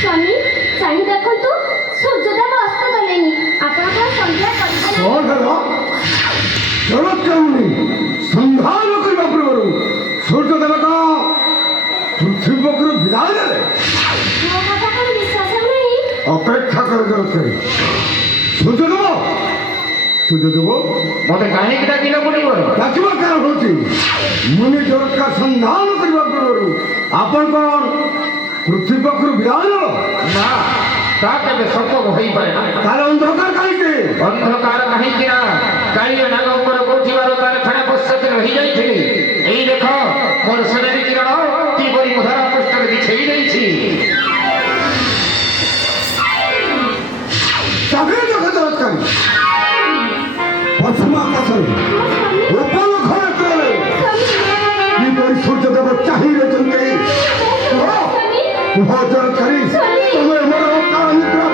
स्वामी चाहि देखंतु सूर्यदेव अस्त गलेनी आपण को संध्या करबे संधान करबा पूर्व सूर्यदेव का पृथ्वी पक्षर विदाय देले मो कथा को विश्वास नहीं अपेक्षा कर दरकार सूर्यदेव मते काहे किटा दिन पड़िबो डाकिबा कारण होची मुनि जगत का संधान करबा पूर्व आपण कोन पृथ्वी पक्षर विदाय ना ता केबे संभव होई पारे ना तार अंधकार काहे कि ना काली नाग ऊपर कोठीवार तार खड़ा पश्चात रही जाइथिली एई देखो मोर सोनेरी किरण की बड़ी मधारा पुस्तक दिखेई देइछि सभी जगत दरकार पश्चिम आकाश ऊपर घर करे की बड़ी सूर्य देव चाहिए चलते बहुत करी तुम्हें मरो का निद्रा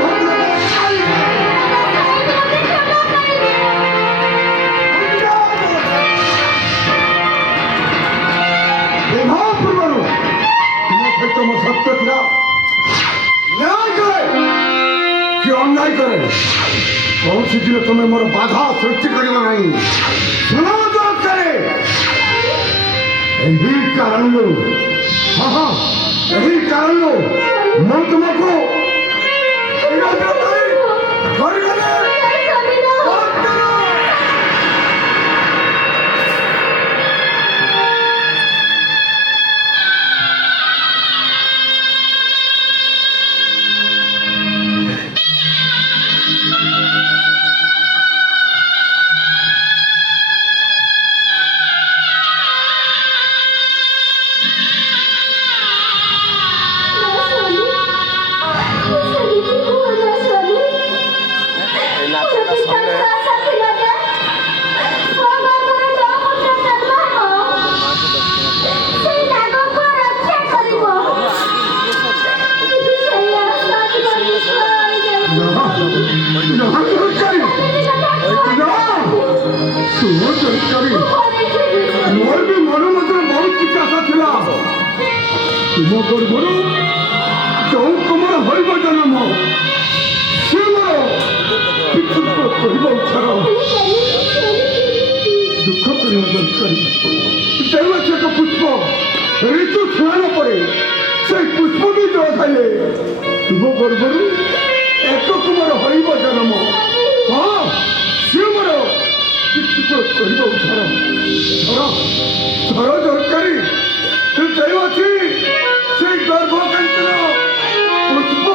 सत्य था न्याय करे कि अन्याय करे कौन सी चीज तुम्हें मोर बाधा सृष्टि करना नहीं सुनो जब करे यही कारण लो हाँ यही कारण लो मैं तुमको मोर भी मन मत बहुत कुछ आशा थिला तुम गर्भर जो तुमर होइब जन्म से मोर पितृत्व कहिब उच्छर दुख कर दरकार देव से तो पुष्प ऋतु छुआन पड़े से पुष्प भी जो खाइले तुम गर्भर एक तुमर होइब जन्म हाँ से मोर पितृत्व कहिब उच्छर धर दरकारी दैवती से गर्भ कंचन पुष्प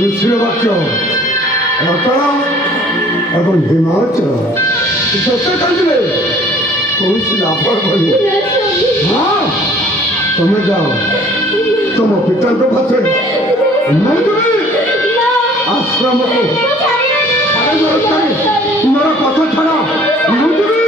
ऋषि वाक्य अतल एवं हिमाचल सत्य कहले କୌଣସି ଲାଭ ହେବନି। ନା ସ୍ୱାମୀ, ହଁ ତମେ ଯାଅ ତମ ପିତାଙ୍କ ପାଖରେ ମୁଁ ଯିବି ନା, ଆଶ୍ରମକୁ। ମୁଁ ଛାଡ଼ିବିନି। ଆରେ ଦରକାର ମୋର କଥା ଛାଡ଼ ମୁଁ ଯିବି।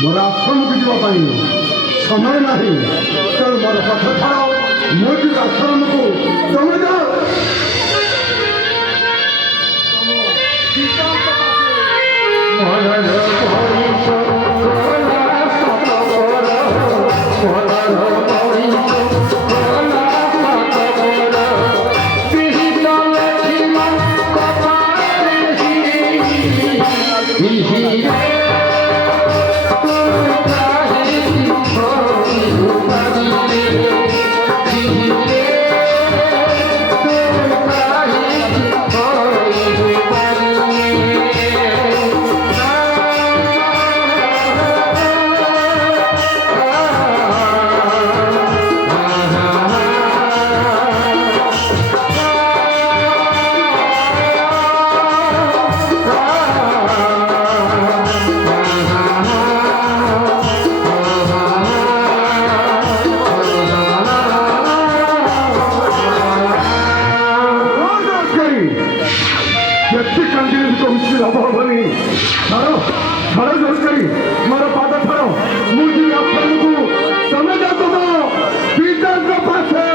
ମୋର ଆଶ୍ରମକୁ ଯିବା ପାଇଁ ସମୟ ନାହିଁ। ତେଣୁ ମୋର କଥା ଛାଡ଼ ମୁଁ ଯିବି ଆଶ୍ରମକୁ। ତମେ ଯାଅ। ଯେତେ କାନ୍ଦିଲେ କହୁଛି ଲାଭ ହବନି। ଛାଡ଼ ଛାଡ଼ ଦରକାରୀ ମୋର ପାଦ ଛାଡ଼ ମୁଁ ଯିବି ଆଶ୍ରମକୁ। ତମେ ଯାଅ ତମ ପିତାଙ୍କ ପାଖେ।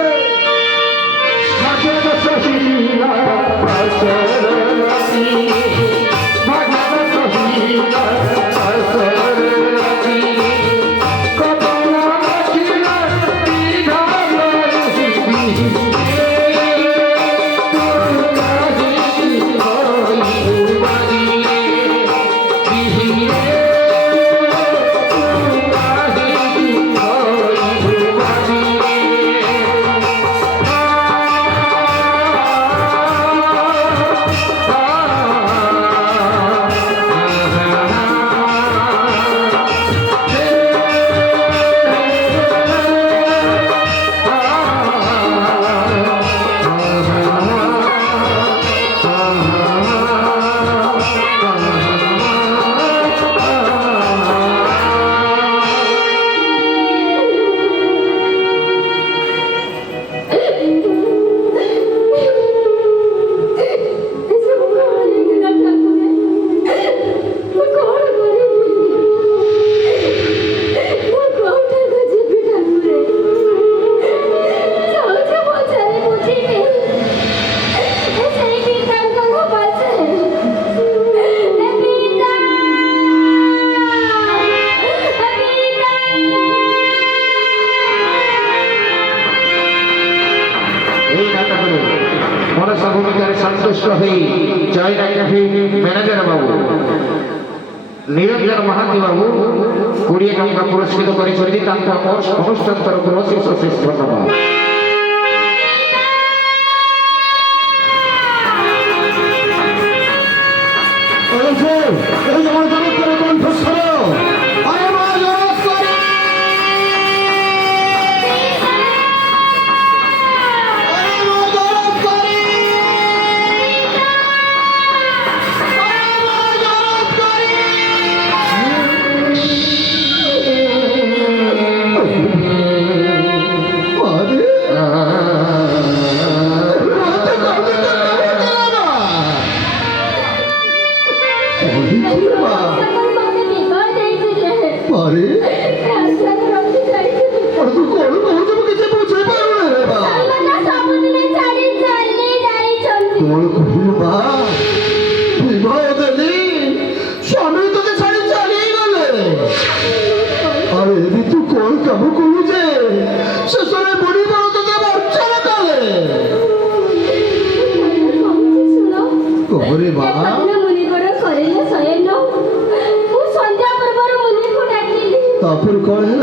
ସନ୍ତୁଷ୍ଟ ହୋଇ ଜୟ ରାଜନୀ ମ୍ୟାନେଜର ବାବୁ ନିରଞ୍ଜନ ମହାନ୍ତି ବାବୁ 20 ଟଙ୍କା ପୁରସ୍କୃତ କରିଛନ୍ତି। ତାଙ୍କ ଅନୁଷ୍ଠାନ ତରଫରୁ ଅଶେଷ ଅଶେଷ ଧନ୍ୟବାଦ।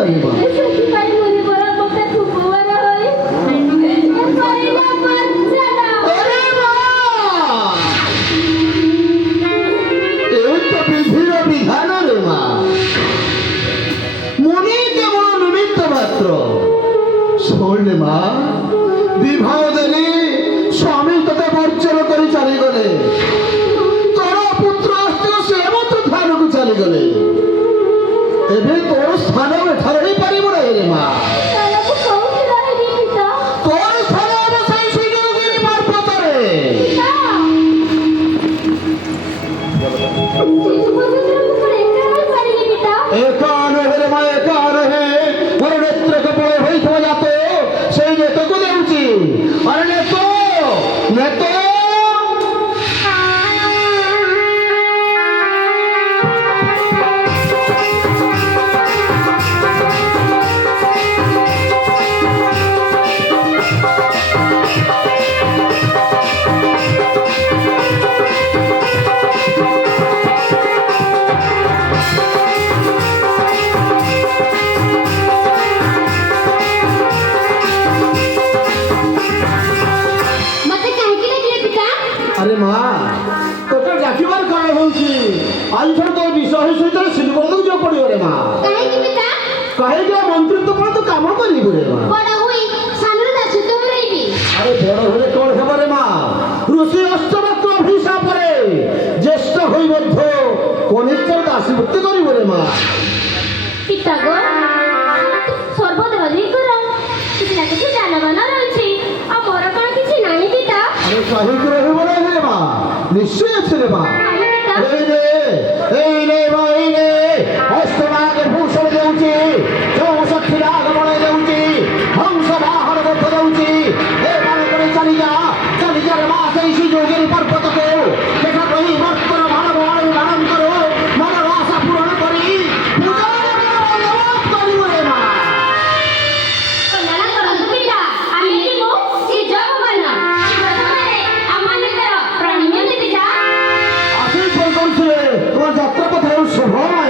লাগে মা। ସେଥିପାଇଁ ମୁନି ପରା ମୋତେ କୁକୁର ହୋଇ କହିଲା ପଞ୍ଚାନ আরে মা, এই তো বিধির বিধান রে মা। মনে কেবল নিমিত্ত মাত্র। শোনে মা, বিবাহ দেলি স্বামী তোকে বর্জন করে চালিগলে, তোর পুত্র আসতে সে মতো ধানକୁ চালিগলে। ଏବେ ତୋର ସ୍ଥାନ ଏଠାରେ ହେଇପାରିବ ନାହିଁ ରେ ମା। ତାକୁ କୋଉଠି ରହିବି ପିତା? ତୋର ସ୍ଥାନ ହେବ ସେଇ ସୁଯୋଗୀ ମାର୍ଫତରେ। ପିତା ଏକା ନୁହେଁ ରେ ମା, ଏକା ନୁହେଁ। ମୋର ନେତ୍ର କେବଳ ହୋଇଥିବା ଜାତ ସେଇ ନେତକୁ ଦେଉଛି। ଆରେ ନେତ, ନେତ আরে মা, তোকে ডাকিবার কারণ হচ্ছে আজকাল তোর বিষয় সহিত সিলবর্ধ যোগ পড়িব রে মা। কাহিঁকি মন্ত্রিত্ব পরে তো কাম করিব রে মা। আরে বড় হলে কণ ହେବ রে মা? ঋষি অষ্টমাত্র অভিশাপরে জ্যেষ্ঠ হই মধ্য কনিষ্ঠর দাসীভূতি করিব রে মা। পিতা গো সর্বদেবাদিଙ୍କର କିଛି ନା କିଛି ଦାନବାନ ରହିଛି ଆଉ ମୋର କଣ କିଛି ନାହିଁ ପିତା? আরে কাহিঁকি রহিব নাই রে মা? নিশ্চয় আছে রে মা। এই রে মা, এই রে অষ্টনাগে ভূষণ দেଉଛି, চৌষଠି রাগ বଳେ ଦେଉଛି, ହଂସ ବାହନ ମଧ୍ୟ ଦେଉଛି। ଏମାନଙ୍କର ଚାଲିଯା ରେ ମା ସେଇ ସୁଯୋଗୀ ପର୍ବତକୁ ଦେଖା କହି ବର୍ତ୍ତମାନ ମାନବ ମାନଙ୍କର ମନର ଆଶା ପୂରଣ କରି କରିବ ରେ ମା। କଲ୍ୟାଣ କରନ୍ତୁ ପିତା। ଆମେ ଯିବୁ ଶ୍ରୀ ଜଗବନ ଆମମାନଙ୍କର ପ୍ରଣିମ୍ୟ ପିତା। আসি ফোন করছে তোমার যাত্রা পথে শুভময়।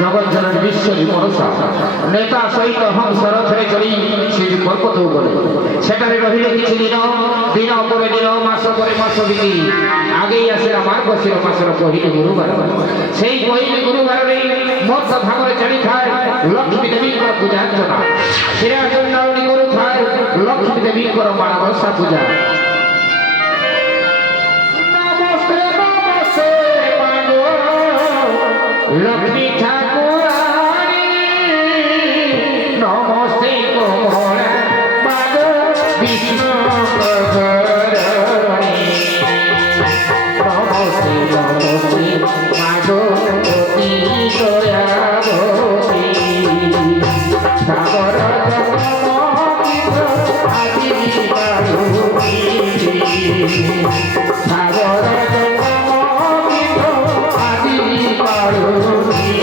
জগজ্জননী বিশ্বরী মনসা নেতা সহিত হংস রথরে চড়ি সেই পর্বতও গলে। সেখানে রহিল কিছু দিন, দিন পরে দিন, মাস পরে মাস বিতি। আগেই আসিলা মার্গশির মাসের পহিলি গুরুবার। সেই পহিলি গুরুবারে মধ্য ভাগরে চড়ি থায় লক্ষ্মী দেবীঙ্কর পূজার্চনা। শিরাচন্দারণী করু থায় লক্ষ্মী দেবীঙ্কর মানবসা পূজা। নমস্তে নমস্তে মাগো লক্ষ্মী ঠাকুরানী, নমস্তে কোমলা মাগো বিষ্ণু প্রভরণী, নমস্তে নমস্তে মাগো অতি দয়াবতী, সাগর জগমোহিত আদি বারুণী। সাগর আদি পারুনি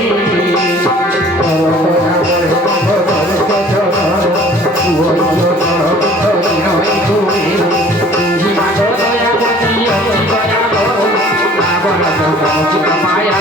মায়া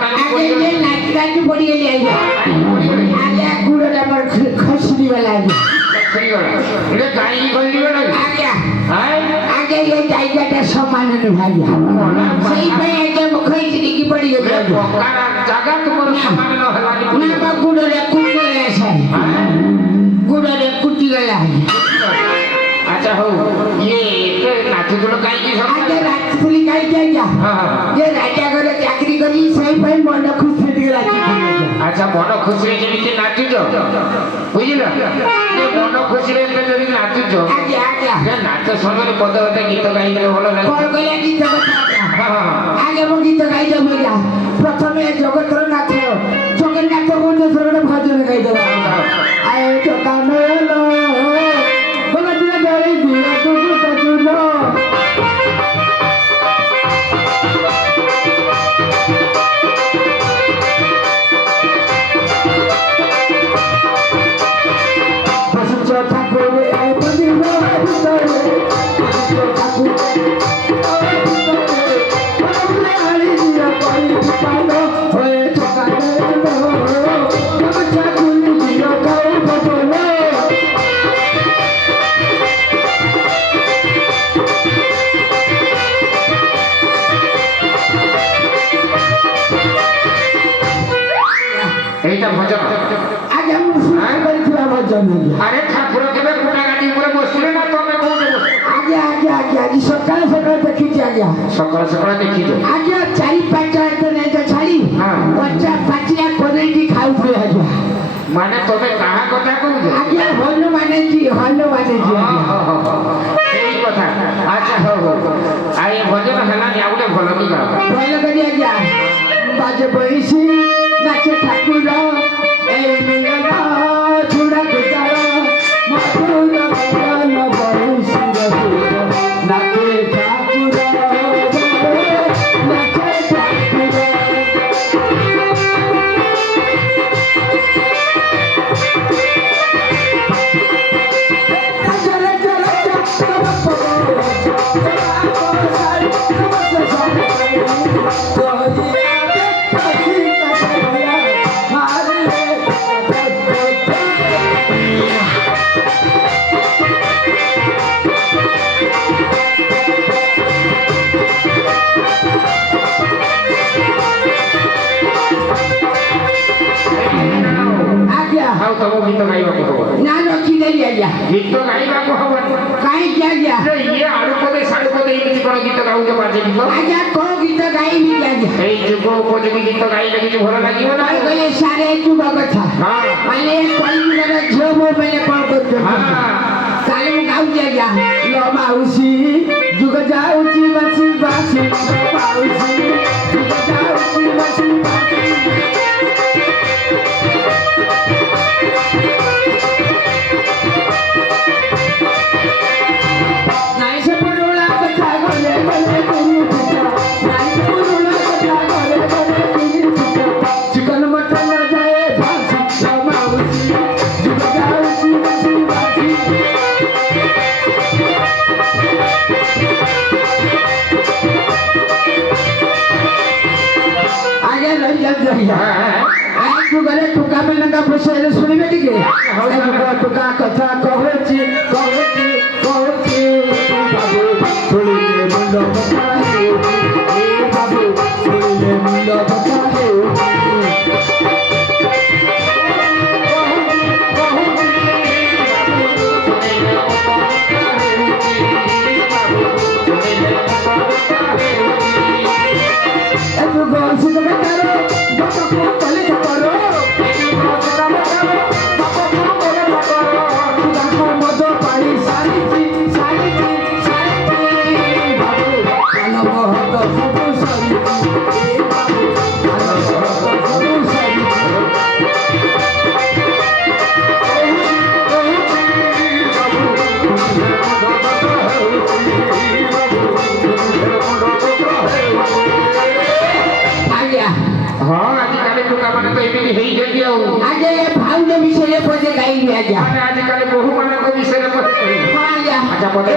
টানি আগে যে নাচি নাচি পড়ি গেলি আগে আগে গুড়টা আমার খসি গেল আগে এটা গাই গলি লাগে আগে হ্যাঁ আগে এই জায়গাটা সমান ভাইয়া সেই পাই আগে খসি কি পড়ি গেল জায়গা তোমার সমান না হলানি না বা গুড়রে কুটি গেল আছে গুড়রে কুটি গেল আচ্ছা হো ইয়ে নাচগুলো গাই কি সব আগে রাত ফুলি গাই যা যে রাজা ঘরে চাকরি করি সেই পাই মন খুশি দিয়ে রাখি আচ্ছা মন খুশিরে যেମିତି নাচুছ বুঝিল যে মন খুশিরে যদি নাচুছ আগে আগে যে নাচ সমୟରେ পଦ ଗୋଟେ ଗୀତ ଗାଇଲେ ଭଲ ଲାଗେ কল কইলা গীত কথা আগে মো গীত গাই যাবো যা প্রথমে জগতর নাচ জগন্নাথ গোবিন্দ ভজন গাই দেবা আয় তো কামেলো বলা দিলে গাই দিয়া তুই তুলো বসন্ত ঠাকুর এই মন্দির ভিতরে বসন্ত ঠাকুর হয়ে ঠকালে ঠাকুর দিও গাও বদলে এইটা ভজন আগে আমি শুরু করেছিলাম ভজন আরে ঠাকুর কেবে কোটা গাড়ি উপরে বসিলে না তবে কোন আগে আগে আগে আগে সকালে সকালে দেখিছি আগে সকাল সকাল দেখিছো আগে চারি পাঁচ তো নেই তো ছাড়ি পচা পাচিয়া করে কি খাউছে আগে মানে তবে কাহা কথা কହୁଛ আগে হল মানে কি এই কথা আচ্ছা হো হো আই ভজন হেলানি ଆଉ ଗୋଟେ ଭଲ କି ଗାଅ ଭଲ କରି আগে বাজে বইছি নাচে ঠাকুর এই মিলন ছুড়া গুজার মধুর গান বইছি নাচে ঠাকুর নাচে ঠাকুর ଆଉ ତମ ଗୀତ ଗାଇବାକୁ ହବ ନା ରଖିଦେଲି ଆଜ୍ଞା ଗୀତ ଗାଇବାକୁ ହବନି କାହିଁକି ଆଜ୍ଞା ଇଏ ଆଳୁ ପଦେ ସାଡୁ ପଦେ ଏମିତି କଣ ଗୀତ ଗାଉଛ ବାଜେ ଗୀତ ଆଜ୍ଞା କୋଉ ଗୀତ ଗାଇବି ଆଜ୍ଞା ଏଇ ଯୁଗ ଉପଯୋଗୀ ଗୀତ ଗାଇଲେ କିଛି ଭଲ ଲାଗିବ ନା କହି କହିଲେ ସାରେ ଯୁଗ କଥା ହଁ ମାନେ କଳିଯୁଗର ଝିଅ ମୋ ମାନେ କଣ କରୁଛନ୍ତି ତାହେଲେ ମୁଁ ଗାଉଛି ଆଜ୍ଞା ଲ ମାଉସୀ ଯୁଗ ଯାଉଛି ବାସି ବାସି ମାଉସୀ ଯୁଗ ଯାଉଛି ବାସି ବାସି ନାଇଁ ସେ ପୁରୁଣା କଥା ଗଲେ ଗଲେ ପୁରୀ ପିଠା ନାଇଁ ସେ ପୁରୁଣା କଥା ଗଲେ ଗଲେ ପୁରୀ ପିଠା ଚିକନ ମଟନ ଯାଏ ଭାସି ଲ ମାଉସୀ ଯୁଗ ଯାଉଛି ବାସି ବାସି ଆଜ୍ଞା ରହିଯାଉଛି ଆଜ୍ଞା ଯୁଗରେ ଟୁକା ମାନଙ୍କ ବିଷୟରେ ଶୁଣିବେ ଟିକେ ଟୁକା କଥା କହୁଛି କହୁଛି କହୁଛି ବାବୁ ଶୁଣିଲେ ମୁଣ୍ଡ କଥା ହେଉଛି ବାବୁ ଶୁଣିଲେ ମୁଣ୍ଡ କଥା ହେଉଛି ହଁ ଆଜିକାଲି ଟୁକାମାନେ ତ ଏମିତି ହେଇଛନ୍ତି ଆଉ ଆଗେ ଭାଉଜ ବିଷୟରେ ପଦେ ଗାଇବି ଆଜ୍ଞା ମାନେ ଆଜିକାଲି ବୋହୂମାନଙ୍କ ବିଷୟରେ ପଦେ କହିବି ହଁ ଆଜ୍ଞା ଆଚ୍ଛା ପଦେ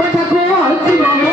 କଥା କୁହ ହଉଛି ମାମୁ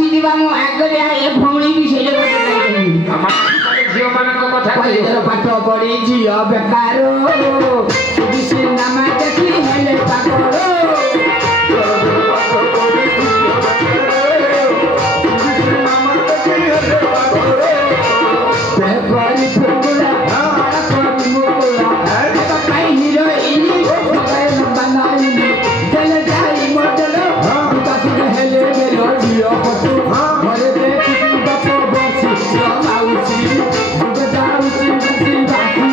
ବସିଥିବା ମୁଁ ଆଗରେ ଏ ଭଉଣୀ ବିଷୟରେ ଗୋଟେ ଗାଇଦେବି। ଝିଅ ମାନଙ୍କ କଥା କଲେଜର ପାଠ ପଢି ଝିଅ ବେକାର ନାମା ଦେଖି ହେଲେ ପାଗଳ ବେକରି ଫୁକୁଳା କରି ମୁକୁଳା କାଇ ହିରୋଇନି ବାନାଇନି ଦେଲେ ଯାଇ ମଡେଲ ବିକାଶରେ ହେଲେ ଗେଲ ଝିଅ ପଟୁ ଘରେ ଦେଖିକି ବାପ ବସି ମାଉସୀ ଯାଉଛି ବସି ବାକି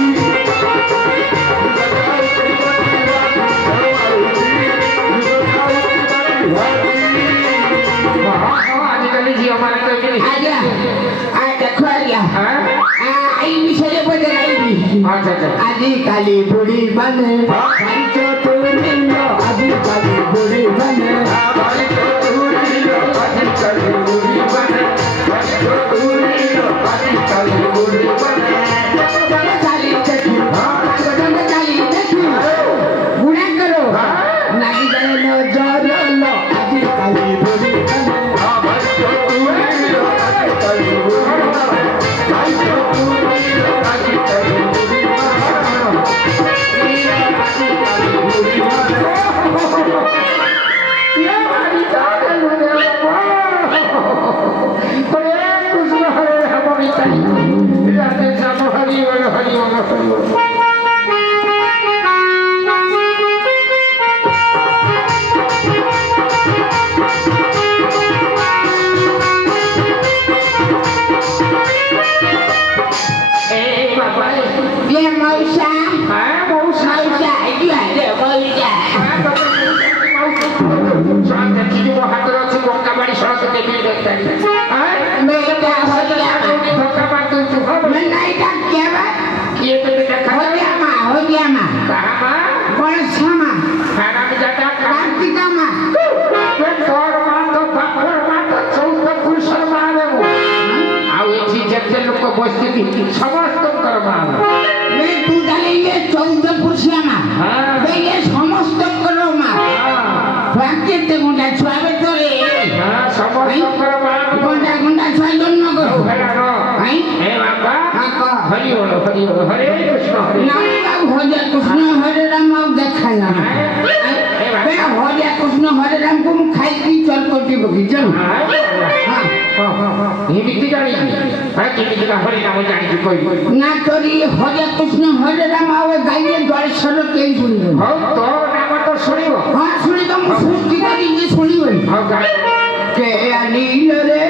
ଆଜିକାଲି ଝିଅ ମାନେ ଆଜ୍ଞା ଦେଖ ଆଜ୍ଞା ଏଇ ବିଷୟରେ ବୋଧେ ଗାଇବି ଆଜିକାଲି ବୁଢ଼ୀ ମାନେ ଆଜିକାଲି ବୁଢ଼ୀ ମାନେ ଗୁଣାକର ଲାଗିଯାଏ ନଜର ଆଜିକାଲି ବୁଢ଼ୀ ହାତରେ ଅଛି ବଙ୍କା ବାଡ଼ି ସଡ଼କ ଦେବି କିଏ ତତେ ଦେଖା ଆଉ ଏଠି ଯେତେ ଲୋକ ବସିଛନ୍ତି ସମସ୍ତଙ୍କର ମା ତୁ ଜାଣି ଚଉଦ ପୁରୁଷିଆ ମା ସମସ୍ତଙ୍କର ମା କେତେ ଗୁଣ୍ଡା ଛୁଆ ଭିତରେ ସମସ୍ତଙ୍କର ମା ଗୁଣ୍ଡା ଗୁଣ୍ଡା ଛୁଆ ଜନ୍ମ କରୁ ହେ ବାପା ହରି ବୋଲ ହରେ କୃଷ୍ଣ ହରେ ହରିଆ କୃଷ୍ଣ ହରେ ରାମ ଆଉ ଦେଖାଲା ହରିଆ କୃଷ୍ଣ ହରେ ରାମକୁ ମୁଁ ଖାଇକି ଚରପଟି ବଗିଚା ଏମିତି ଜାଣିଛି କେମିତି ହରି ନାମ ଜାଣିଛୁ କହିବୁ ନା ତୋରି ହରିଆ କୃଷ୍ଣ ହରେ ରାମ ଆଉ ଗାଇଲେ ଜଳେଶ୍ୱର କେହି ଶୁଣିବ ହଉ ତୋର ନାମ ତ ଶୁଣିବ ହଁ ଶୁଣିବ ମୁଁ ସୃଷ୍ଟି କରିକି ଶୁଣିବନି ହଉ ଗାଇ କେ ଆନିଲ ରେ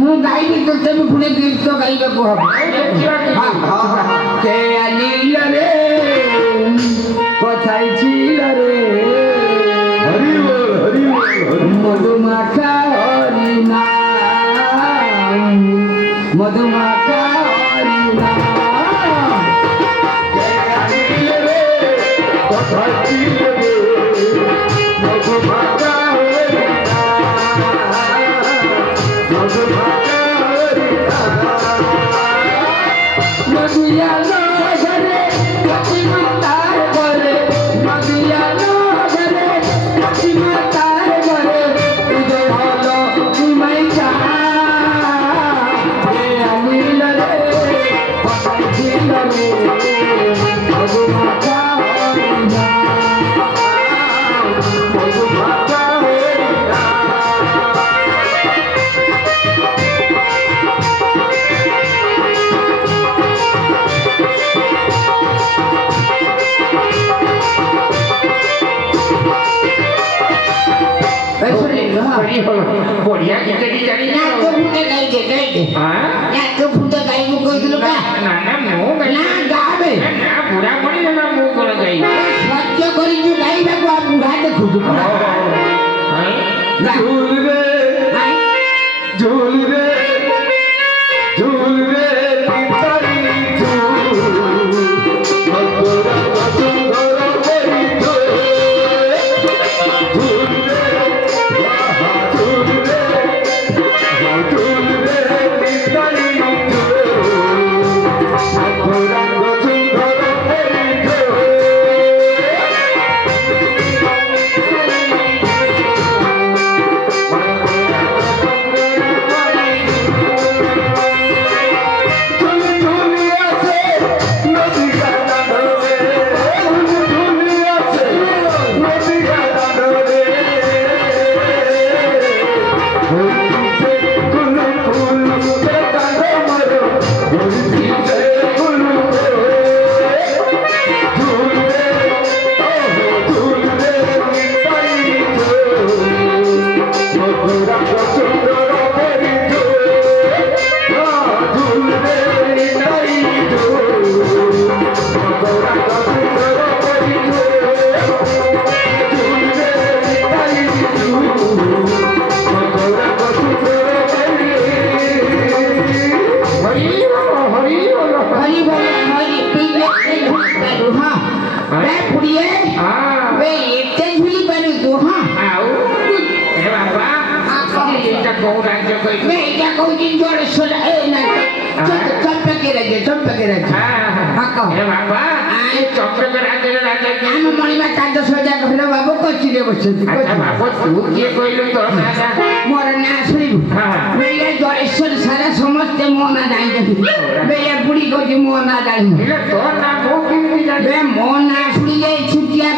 ମୁଁ ଗାଇବି ତୋତେ ବି ପୁଣି ଗୀତ ଗାଇବାକୁ ହବ କେ ଆନିଲ ରେ কথাই ছিল রে হরি বল হরি বল মধুমাখা হরিণা মধুমাখা হরিণা কথা ছিল রে মধুমাখা হরিণা মধুমাখা হরিণা নদিয়া ঘরে কচি মাতার ঘরে নদিয়া ঘরে কচি মাতার ঘরে উদয় হলো তুমি চা আনিল রে কথাই ছিল রে মধুমাখা হরিণা মধুমাখা হরিণা বঢ়িয়া গীতে কি জানি নাচ ফুটে গাইছে গাইছে নাচ ফুটে গাইবো কইছিল কা না না ମୁଁ ଗାଇ না গাবে ନା ବୁଢା ମଣି ନା ମୁଁ କଣ ଗାଇବି সহ্য করিছু গাইବାକୁ আর বুড়া দেখুছু ঝুল রে ঝুল রে ঝুল রে পিতারি ঝুল মধুরা সুন্দর করি ঝুল ঝুল রে ঝুল রে ঝুল রে পিতারি ঝুল মধুরা সুন্দর করি ঝুল କହିବି ଏଇଟା କହୁଛି ଜଳେଶ୍ୱର ଏ ନାଇଁ ଚମ୍ପକେ ରାଜ୍ୟ ଏ ବାବା ଏ ଚମ୍ପକ ରାଜ୍ୟରେ ରାଜା କିଏ? ଆମ ମଣିମା କାର୍ଯ୍ୟ ସଜା କହିଲ ବାବୁ କଚିରେ ବସନ୍ତି ଆଚ୍ଛା ବାବୁ ତୁ କିଏ କହିଲୁ ତୋ ନାଁ? ମୋର ନାଁ ଶୁଣିବୁ ହଁ। ବେଲେ ଜଳେଶ୍ୱର ସାରା ସମସ୍ତେ ମୋ ନାଁ ଜାଣିଛନ୍ତି ବେଲେ ବୁଢୀ କହୁଛି ମୋ ନାଁ ଜାଣିନି ହେଲେ ତୋ ନାଁ ମୁଁ କେମିତି ଜାଣିବି? ବେ ମୋ ନାଁ ଶୁଣିଲେ ଛୁଟିଆ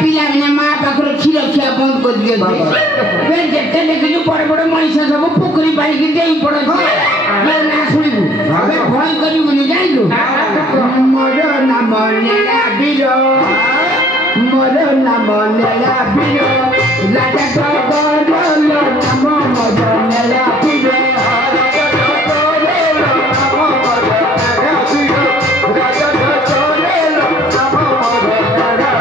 ପିଲାମାନେ ମା ପାଖରୁ କ୍ଷୀର ଖିଆ ବନ୍ଦ କରିଦିଅନ୍ତି ବେ ଯେତେ ଦେଖିଛୁ ବଡ ବଡ ମଣିଷ ସବୁ ପୋଖରୀ ପାଣିକି ଦେଇ ପଡନ୍ତି ମୋ ନାଁ ଶୁଣିବୁ ବେ ଭୟ କରିବୁନି ଜାଣିଲୁ ମୋର ନାମ ନେଲା ବୀର ମୋର ନାମ ନେଲା ବୀର ରାଜା ଜଗର ନାମ ମୋର ନେଲା ବୀର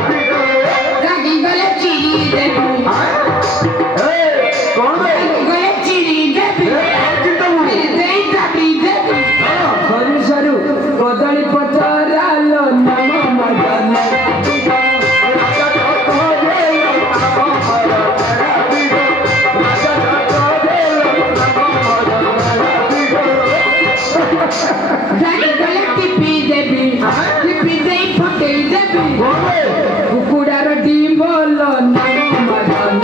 ରାଗି ଗଲେ ଚିରି ଦେବି ଗଲେ ଚିରି ଦେବି ଦେଇ ଦାବି ଦେବି ସରୁ ସରୁ କଦଳୀ ପତରାଲ ନାମ ମଦନ ରାଗି ଗଲେ ଟିପି ଦେବି ଟିପି ଦେଇ ଫଟେଇ ଦେବି କୁକୁଡ଼ାର ଡିମ୍ବଲ ନାମ ମଦନ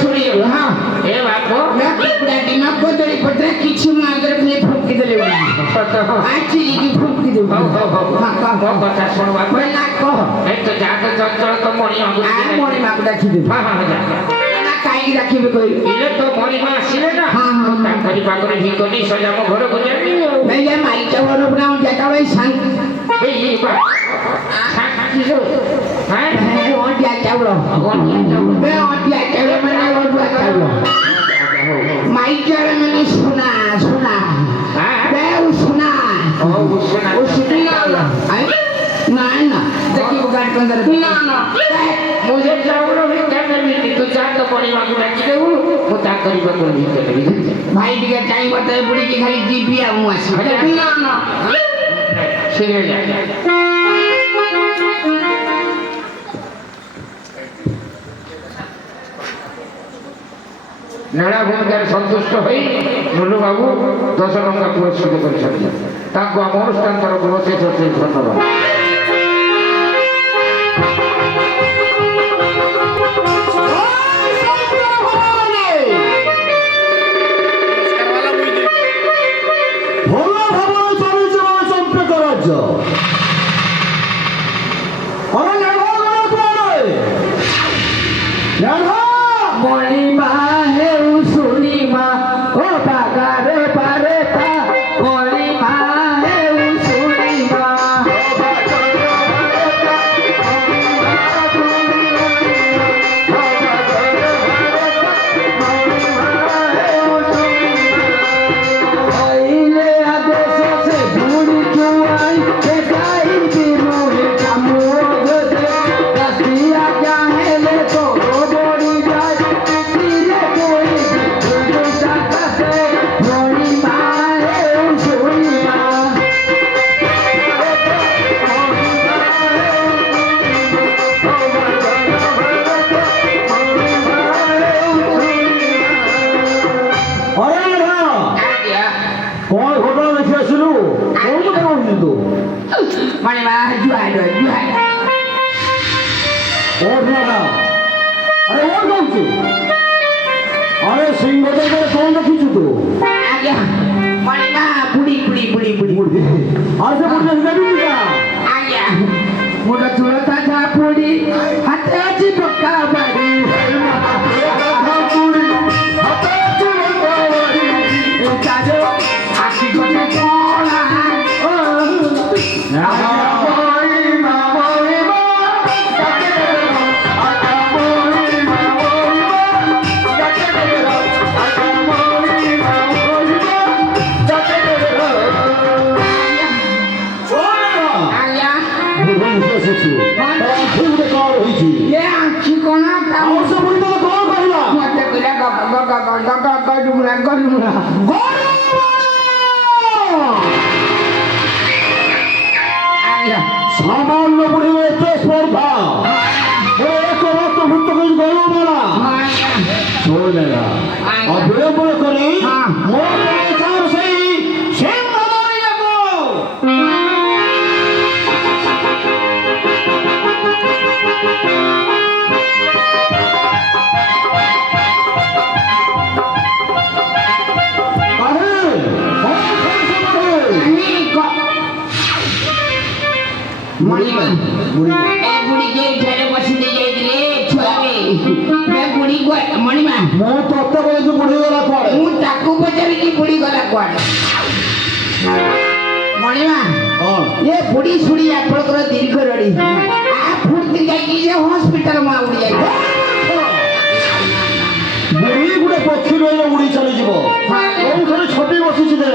ଶୁଣିଲୁ ହଁ ଏ ବାବୁ କୁକୁଡ଼ା ଡିମ କଦଳୀ ପତ୍ର କିଛି ମୋ ଆଗରେ ଖାଲି ଫୁଙ୍କି ଦେଲେ ଚିରିକି ଫୁଙ୍କି ଦେବୁ ମୋ କଥା ଶୁଣ ବାବୁ ନା କହ ଏ ତ ଯାହା ତ ଚଞ୍ଚଳ ତ ମଣିମାକୁ ମଣିମାକୁ ଡାକିଦେବି କାହିଁକି ଡାକିବି କହିଲୁ ଇଲେ ତ ମଣିମା ଆସିଲେ ନା ତାଙ୍କରି ପାଖରେ ଭିକ ନେଇ ସଜା ଆମ ଘରକୁ ଯାଆନ୍ତି ଆଉ ଭାଇ ମାଇଟା ବର ପୁରା ଯେତେବେଳେ ଶାନ୍ତି ଏଇ ବା ଶାନ୍ତିରୁ ଅଣ୍ଟିଆ ଚାଉଳ ଅଣ୍ଟିଆ ଚାଉଳ ମାନେ ଅଣ୍ଟିଆ ଚାଉଳ ମାଇଚାଉଳ ମାନେ ସୁନା ସୁନା ସୁନା ନାଇଁ ନା ଦେଖିବୁ ଗାଡ଼ି ପନ୍ଦର ନା ମୁଁ ଯେ ଚାଉଳ ଭିତରେ ନେବିନି ତୁ ଯା ତ ପଣିମାକୁ ଡାକିଦେବୁ ମୁଁ ତାଙ୍କରି ପାଖରେ ଭିକ ନେବି ଭାଇ ଟିକେ ଚାହିଁ ବତାଏ ବୁଡ଼ିକି ଖାଲି ଯିବି ଆଉ ମୁଁ ଆସିବି ନା ସିଏ ଯା ନେଳା ଭୂମିକାରେ ସନ୍ତୁଷ୍ଟ ହୋଇ ନୁଲୁ ବାବୁ 10 ଟଙ୍କା ପୁରସ୍କୃତ କରିଛନ୍ତି ତାଙ୍କୁ ଆମ ଅନୁଷ୍ଠାନ ତରଫରୁ ଅଶେଷ ଧନ୍ୟବାଦ। ଭଲ ଭାବରେ ଚାଲିଛି ମୋ ଚମ୍ପକ ରାଜ୍ୟ ମଣିମା ହେଉ ଶୁଣିମା ଓ ବାଗାରେ ପାରେତା ମଣିମା ହେଉ ଶୁଣିମା କହିଲେ ଆଦେଶ ସେ ବୁଢ଼ୀ ଚୁଆଇ ସେ ଗାଈକି ମୁହେ କାମୁଅ ଦେ ରାତି ଆଜ୍ଞା ହେଲେ ତ ବଢ଼ି যায় ଧୀରେ କୋଇ ସାକାଶେ ମଣିମା ହେଉ ଶୁଣିମା କଣ ଘଟଣା ଦେଖି ଆସିଲୁ କଣ କଥା କହୁଛୁ ତୁ ମଣିମା ଜୁହାର ଜୁହାର ଘଟଣାଟା ଆରେ କଣ କହୁଛୁ ଆରେ ସିଂହ ଜାଗାରେ କଣ ଦେଖିଛୁ ତୁ ଆଜ୍ଞା ମଣିମା ବୁଢ଼ୀ ବୁଢ଼ୀ ବୁଢ଼ୀ ବୁଢ଼ୀ ବୁଢ଼ୀ ଆରେ ସେ ବୁଢ଼ୀ ଦେଖିବି ଆଜ୍ଞା ମୁଣ୍ଡ ଚୂଳ ତାଜା ପୋଡ଼ି ହାତେ ଅଛି ପକ୍କା ବାଡ଼ି ଆଖି ଗୋଟେ କଳା ଆଜ୍ଞା ବୁଢ଼ୀ ଆଖି କଣ ରହିଛି ଏ ଆଖି କଣା ମଣିମା ବୁଢ଼ୀ ଏ ବୁଢ଼ୀ ଯେ ଘରେ ବସି ଦେଇ ଯାଇଥିଲେ ଛୁଆରେ ଏ ବୁଢ଼ୀ ମଣିମା ମୁଁ ତତେ କହିଛି ବୁଢ଼ୀ ଗଲା କୁଆଡ଼େ ମୁଁ ତାକୁ ପଚାରିକି ବୁଢ଼ୀ ଗଲା କୁଆଡ଼େ ମଣିମା କ'ଣ ଏ ବୁଢ଼ୀ ଶୁଣି ଆପଣଙ୍କର ଦୀର୍ଘ ରଡ଼ି ଫୁର୍ତ୍ତି ଯାଇକି ଯେ ହସ୍ପିଟାଲ ମା ଉଡ଼ି ଯାଇଥିଲେ ବୁଢ଼ୀ ଗୋଟେ ପକ୍ଷୀ ରହିଲେ ଉଡ଼ି ଚାଲିଯିବ କୋଉଠାରେ ଛପି ବସିଛି ଦେ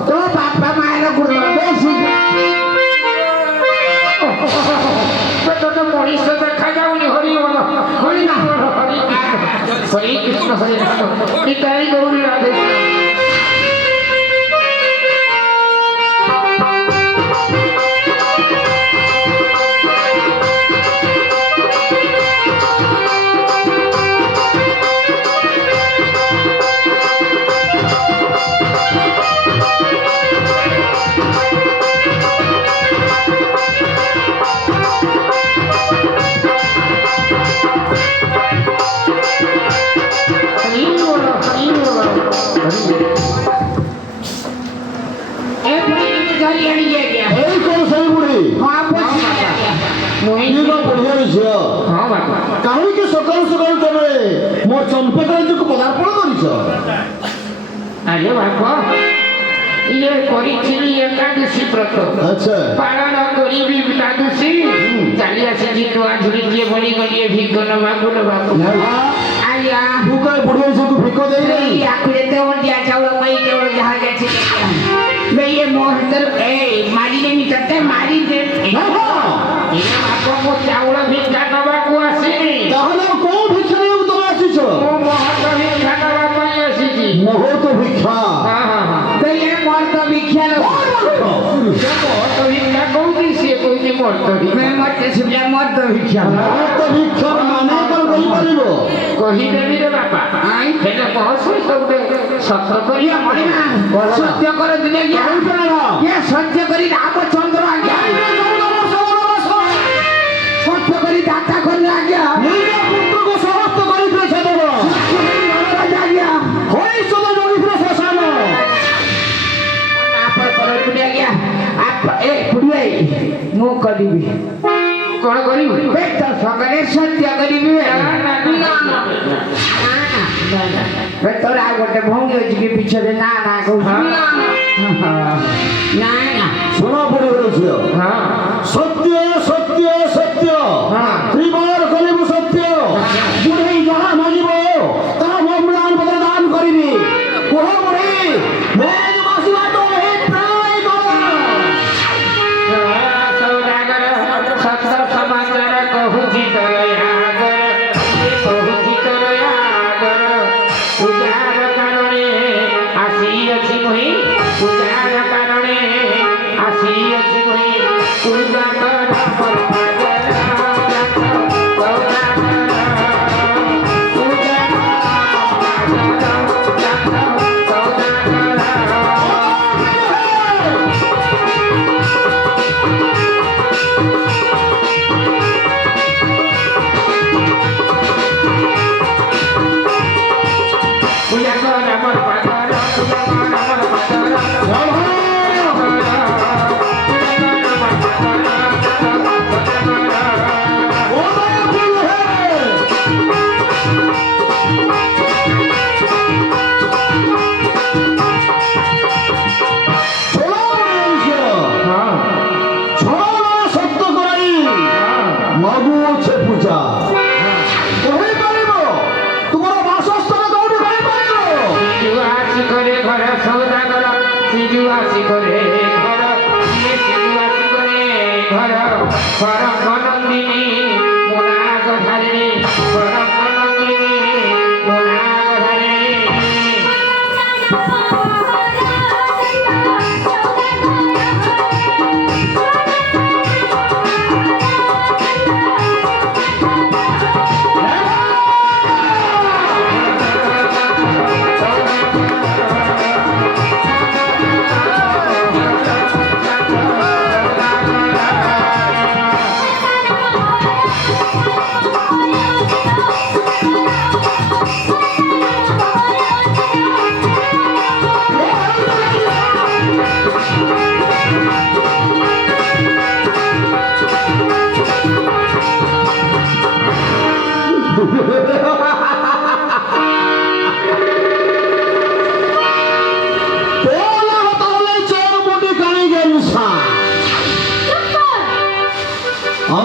तो बापा मार ମଣିଷ ଦେଖାଯାଉନି ହରି ହରି ହରି କୃଷ୍ଣ ହରି ରାମ ନିତାଇ ଗୌରୀ ରାଧେ এই কোন সেই বুଢ଼ୀ ଇଏ କ'ଣ ବଢ଼ିଆରେ ଝିଅ ହଁ ବାପା କାହିଁକି ସକାଳୁ ସକାଳୁ ତମେ ମୋ ଚମ୍ପେକରାଜକୁ ପଦାର୍ପଣ କରିଛ ଆରେ ବାପା ଇଏ କରିଥିଲି ଏକାଦଶୀ ବ୍ରତ ଆଚ୍ଛା ପାଳନ କରିବି ଏକାଦଶୀ ଚାଲି ଆସିଛି ନୂଆ ଝୁଡ଼ି ଯିଏ ବଳି ଗଲିଏ ଭିକ ନବାକୁ आया ତୁ କାହିଁ ବୁଢ଼ୀ ଝିଅକୁ ଭିକ ଦେଇନାହିଁ आखिर तो दिया चावल कोई चावल जहाँ जाते मैं ये मोहतर ए मारी ने मिटते मारी दे ନା ହଁ ଏ ବାପା ମୋ ଚାଉଳ ଭିକ୍ଷା ନବାକୁ ଆସିନି ତାହେଲେ ଆଉ କୋଉ ଭିକ୍ଷା ନେବାକୁ ତମେ ଆସିଛ ମୁଁ ମହତ ଭିକ୍ଷା ନବା ପାଇଁ ଆସିଛି ମୁହୂର୍ତ୍ତ ଭିକ୍ଷା तो ये मर्द विख्यात ମହତ ଭିକ୍ଷା କହୁଛି ସିଏ କହୁଛି ମର୍ତ मैं मर्द सुबह मर्द विख्यात ମୁହୂର୍ତ୍ତ ଭିକ୍ଷା ମାନେ କ'ଣ କହିପାରିବ କହିଦେବି ରେ ବାପା ହେଲେ ମୋ ସହିତ ଗୋଟେ ସତ କରିବା ମଣିମା सत्य कर दिले क्या ये सत्य करी रामचंद्र आज्ञा सत्य करी दाता कर आज्ञा ନିଜ ପୁତ୍ରକୁ ସମସ୍ତ କରିଥିଲେ ସେବନ आज्ञा ହୋଇ ସଦ ଜଣିଥିଲେ ଶ୍ମଶାନ आप कर दिले क्या आप ए पुड़िए मु करीबी କଣ କରିବୁ बेटा सगरे सत्य करीबी तोरा गोटे भंगी अच्छी कि पिछे ना ना कहू ना ना ଶୁଣ ବୁଢ଼ୀ ଝିଅ ହଁ ସତ୍ୟ ସତ୍ୟ ସତ୍ୟ ତ୍ରିବାର କରିବୁ ସତ୍ୟ ବୁଢ଼ୀ ଯାହା ମାଗିବ ତାହା ମମ୍ଳାନ ପତ୍ର ଦାନ କରିବି କୁହ ବୁଢ଼ୀ ମେଜ ବସିବା ତ ଏହି ପ୍ରାୟ କର ସୌଦାଗର ସତ ସମାଚାର କହୁଛି ତୋର ଆଗର କହୁଛି ତୋର ଆଗର ପୂଜାର କାରଣେ ଆସିଅଛି ମୁହିଁ ପୂଜାର କାରଣେ ଆସିଅଛି ମୁହିଁ ପୂଜା କର परमनंदिनी मुनाग धारिणी परमनंदिनी मुनाग धारिणी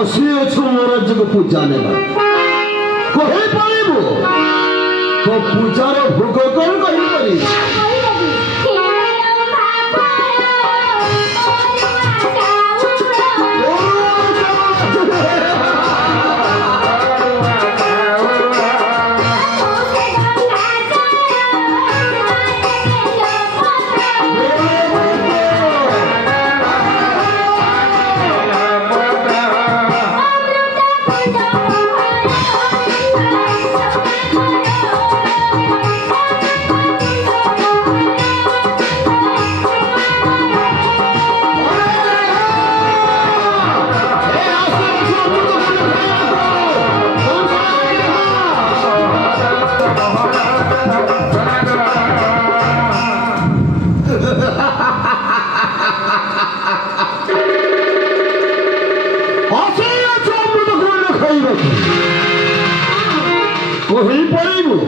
ଆସିଅଛୁ ମୋ ରାଜ୍ୟକୁ ପୂଜା ନେବା କହିପାରିବୁ ତ ପୂଜାର ଭୋଗ କଣ କହିପାରିବୁ କହିପାରିବୁ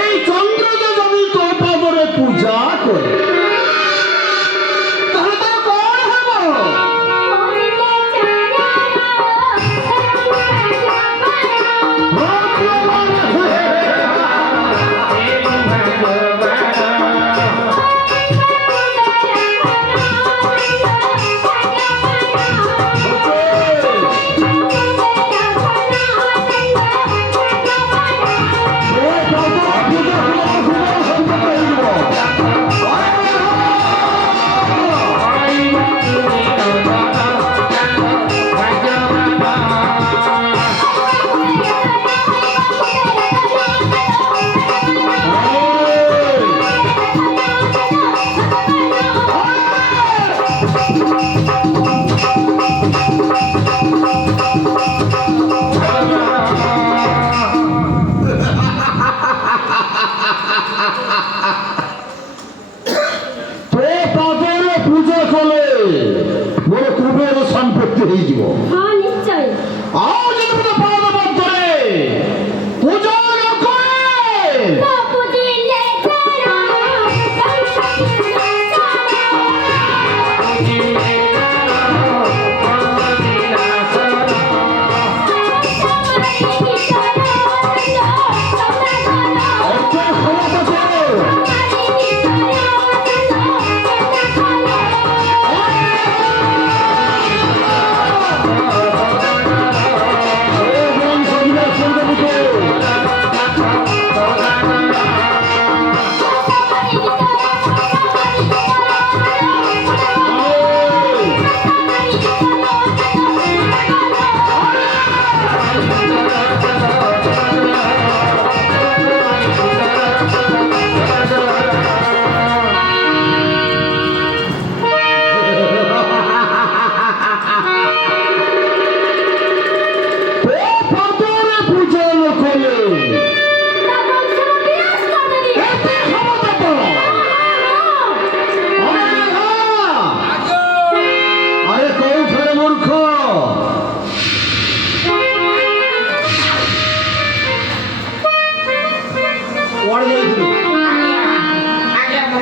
এই চন্দ্রকে যদি তো পাদরে পূজা করে তাহলে তার কଣ ହେବ ହେଇଯିବ ହଁ ନିଶ୍ଚୟ ଆଉ ଯଦି ପାଦ ମଧ୍ୟରେ ପୂଜା ନ କରେ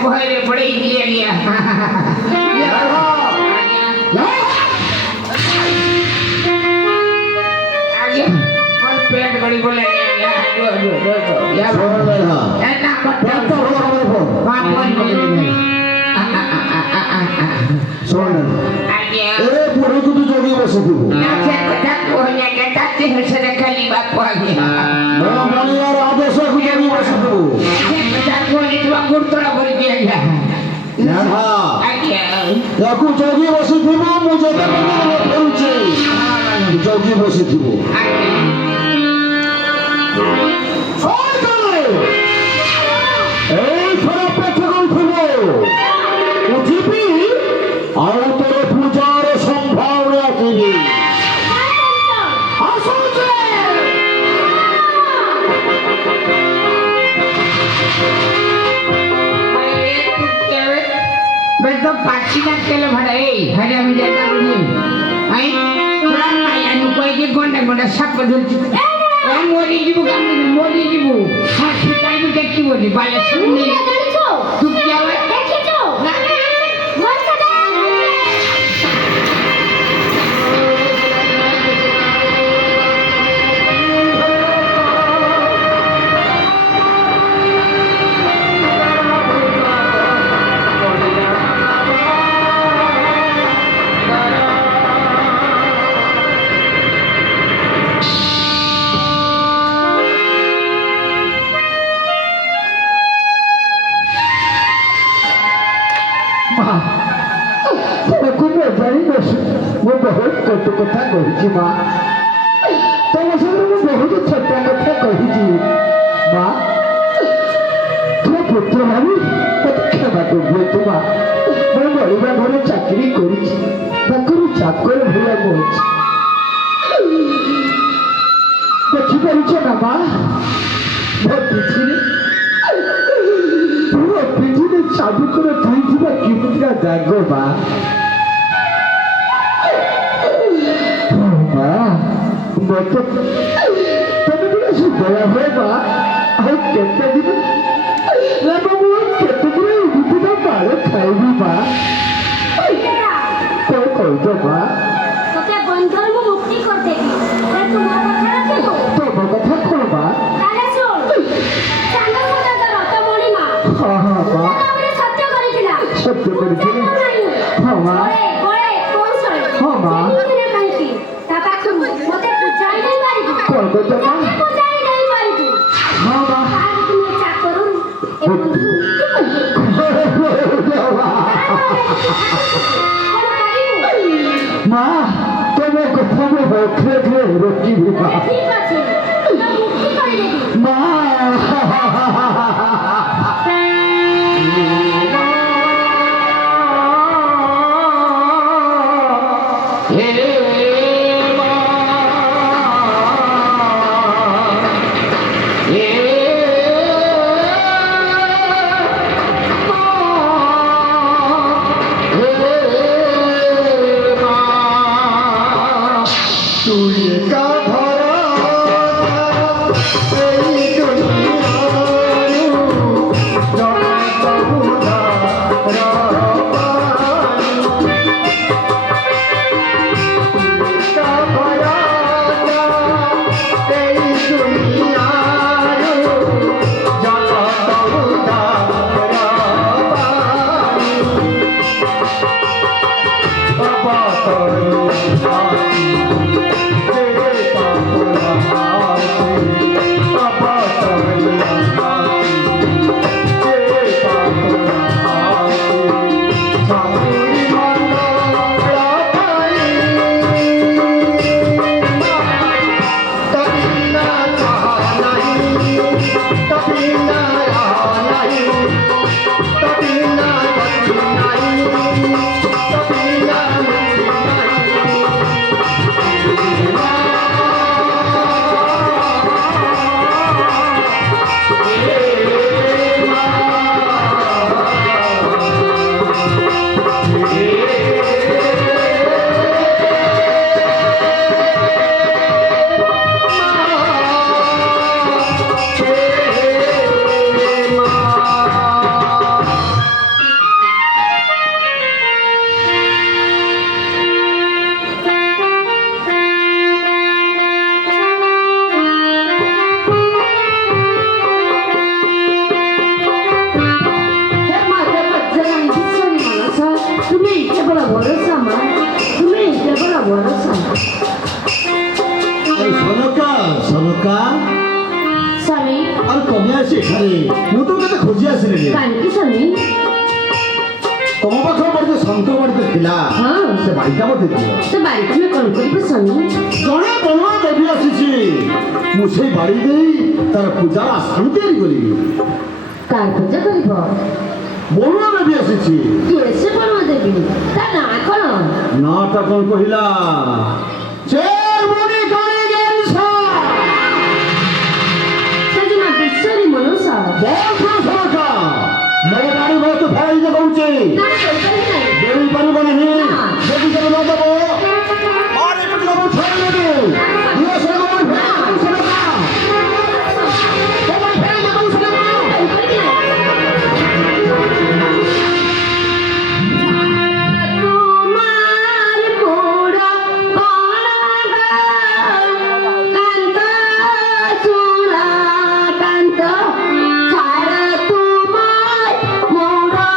भयरे पड़े गया आगे और पेट बड़ी बोले या ना जोगी बसी थी मुझे जोगी बसी थी और तेरे पूजार संभावना की मैं तो पार्टी ना केले भड़े हरे हम जाता नहीं आई थोड़ा माया नु कोई के गोंडा गोंडा सब बदल चुके ए मोदी जी बुका मोदी जी बु हॉस्पिटल में देखी बोली बाले सुन नहीं तू क्या है देखी तो मत सदा ଜାଣି ବସୁ ମୁଁ ବହୁତ କଟୁ କଥା କହିଛି ମା ତମ ସାଙ୍ଗରେ ମୁଁ ବହୁତ ଛୋଟ କଥା କହିଛି ମା ତୋ ପୁତ୍ର ଭାବି ମତେ କ୍ଷମା କରିଦିଅନ୍ତୁ ମା ମୁଁ ଗରିବା ଘରେ ଚାକିରି କରିଛି ତାଙ୍କର ଚାକର ଭଳିଆ କହୁଛି ଦେଖିପାରୁଛ ନା ମା ମୋ ପିଠିରେ ଚାବୁକରେ ଧରିଥିବା କେମିତିକା ଦାଗ ମା ମା ମତେ ତମେ ଟିକେ ସୁଦୟା ହୁଏ ମା ଆଉ କେତେ ଦିନ ମୁଁ କେତେ ଦିନ ଏମିତି ପାଳ ଖାଇବି ମା କଣ କହୁଛ ମା তোকে বন্ধুর মু মুক্তি করতেবি তোমার কথা রাখিব ତମ କଥା କଣ মা তাহলে শোন চাঁদ মোটা তো রতমণি মা ହଁ ହଁ ମା আপনি সত্য করেছিল সত্য করেছিল ହଁ মা বড়ে কৌশল ହଁ মা দিনে কাহিকি তা পাখু মতে বুঝাই নাই পারিবু କଣ କହୁଛ মା বুঝাই নাই পারিবু ହଁ ମା আর তুমি চাকরু এ বন্ধু মা ତମ କଥା ମୁଁ ରଖିଲେ ରୋକିବି ମା ঠিক আছে তো মুক্তি করে দেবি মা হে মা হে তুই একা ধরা এই ସନକା স্বামী আর কমে আসি এখানে ମୁଁ ତ କେତେ ଖୋଜି ଆସିଲିଣି କାହିଁକି ସ୍ୱାମୀ ତମ ପାଖରେ ମୋର ଯେ ସନ୍ତ ବାଡ଼ିতে ଥିଲା ହଁ ସେ ବାଡ଼ିଟା ମୋତେ ଦିଅ ସେ ବାড়ি তুমি କଣ କରିବ ସ୍ୱାମୀ ଜଣେ ବଣୁଆ ଦେବୀ ଆସିଛି ମୁଁ ସେଇ ବାଡ଼ି ଦେଇ ତାର ପୂଜାର ଆସନ ତିଆରି କରିବି କାହା ପୂଜା କରିବ ବଣୁଆ ଦେବୀ ଆସିଛି କିଏ ସେ ବଣ ଦେବୀ ତା ନାଁ କଣ ନାଟା କଣ କହିଲା ଚେମୁନି କାଳିଗେଂସା ସେ ଜମା ବିଶ୍ୱରୀ ମନୁଷ୍ୟ ବହୁତ ସନକା ମୋ ବାଡ଼ି ବହୁତ ଫେରାଇ କହୁଛି ନା କରିପାରିବି ନାହିଁ ଦେଇପାରିବ ନାହିଁ ନା। ଯଦି କେବେ ନ ଦେବ ବାଡ଼ି ପିଟିବ ମୁଁ ଛାଡ଼ିଦେବି ଦିଅ ସେ ମୋ ସନକା ତମେ ଫେରାଇ ଦେବ ସନକା କରିପାରିବି ନାହିଁ তোমার পোড়া কান্ত চূড়া কান্ত ছাড় তোমার মোড়া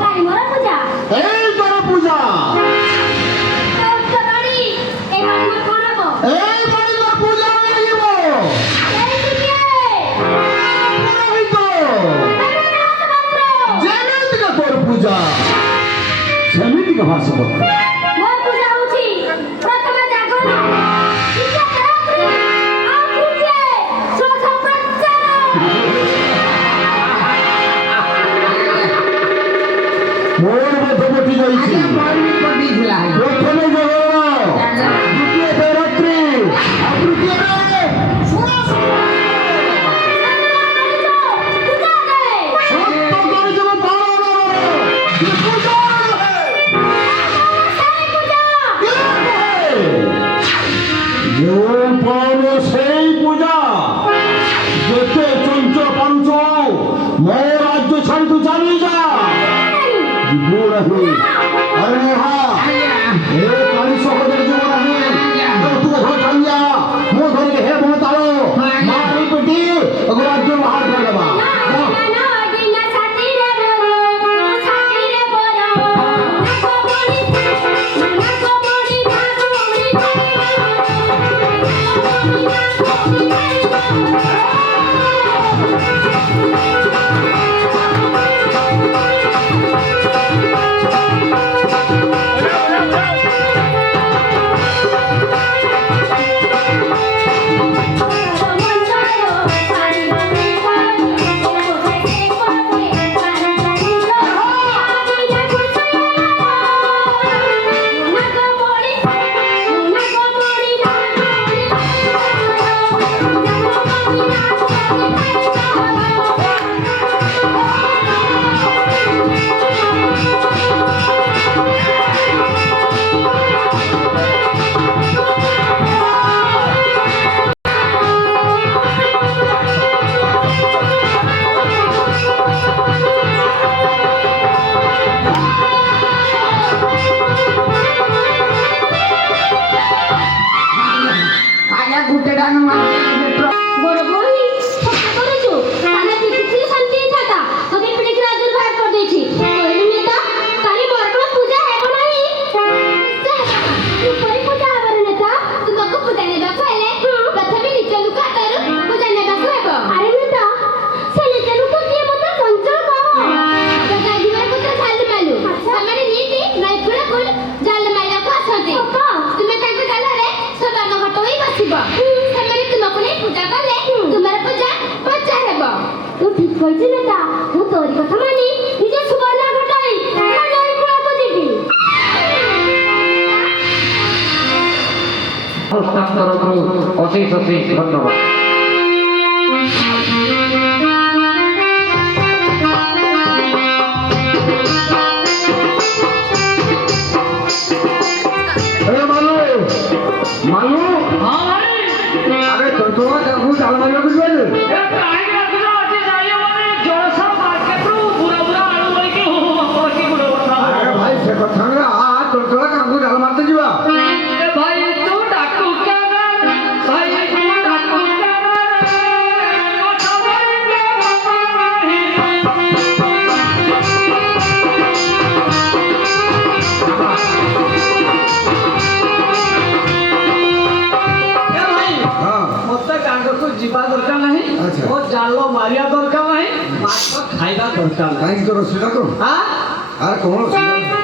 କାଲି ମୋର ପୂଜା এই তোর পূজা ତ ବାଡ଼ି ଏ ବାଡ଼ି ମୋର କଣ ହବ এই বাড়ি তোর পূজা হয়ে যাব এই ଟିକେ পুরোহিত যেমিতিকে তোর পূজা সেমিতিকে ভাষাপত্র ମୋ ପୂଜା ହଉଛି ପ୍ରଥମ ଜାଗର ଦ୍ୱିତୀୟ ରାତ୍ରି ଆଉ ତୃତୀୟ ଷୋଡଶ ପ୍ରଚାର মোর মধ্যবর্তী যাইছি মর্মি পড়ি দিলা প্রথমে জগর দ্বিতীয় রাত্রি আর তৃতীয় ପୂଜା ଦେ সত্য করে যাব পারো পূজা সেই পূজা যেতে চঞ্চল পাঞ্চ মো রাজ্য ছাড়ি তু চালিয়ে যা জীবন আহি আরে নেহা এ কালি সহজের জীবন আহি তু ঘর চালিয়া মো ধরে হে মো তালো মারি পেটি ওগো রাজ্য বাহার করে দেবা আগে গুটে ডান বড় বই সত্য করেছো আমি পিটিছিল শান্তি থাকা তোকে পিটিকে রাজুর ভাগ করে দিয়েছি কইলি নেতা কালি মোর কোন পূজা ହେବ ନାହିଁ উপরে পূজা ହେବ নেতা ତୁମକୁ ପୂଜା ନେବାକୁ ହେଲେ ପ୍ରଥମେ ନିଜ ଲୋକ ହାତରୁ ପୂଜା ନେବାକୁ ହେବ ଆରେ ନେତା ସେ ନିଜ ଲୋକ କିଏ ମତେ ଚଞ୍ଚଳ କହ ଗାଦିବାର ପୁତ୍ର ଝାଲମାଲୁ ସେମାନେ ନିତି ନୈପୁଣକୁଲ ଝାଲମାଲକୁ ଆସନ୍ତି ତୁମେ ତାଙ୍କ ଗାଲରେ ସଦାନ ଘଟ ହୋଇ ବସିବ ସେମାନେ ତୁମକୁ ନେଇ ପୂଜା କଲେ ତୁମର ପୂଜା ପଚା ହେବ ତୁ ଠିକ କହିଛୁ ନେତା ମୁଁ ତୋରି କଥା ମାନି ନିଜ ସୁବର୍ଣ୍ଣ ଘଟାଇ ନୈପୁଣକୁ ଯିବି প্রস্তাব তরফରୁ অশেষ অশেষ ধন্যবাদ আরে মালু মালু আরে তোরা কাকু জাল মারিয়া বুঝবে আরে ভাই সে কথা না তোরা কাকু জাল মারতে যাবা মতে গাঁকু যা দরকার না আচ্ছা। ও জাল মারিয়া দরকার না মাত্র খাইবা দরকার না কাহিଁକି ତୋର ଅସୁବିଧା କଣ হ্যাঁ ଆରେ କଣ ଅସୁବିଧା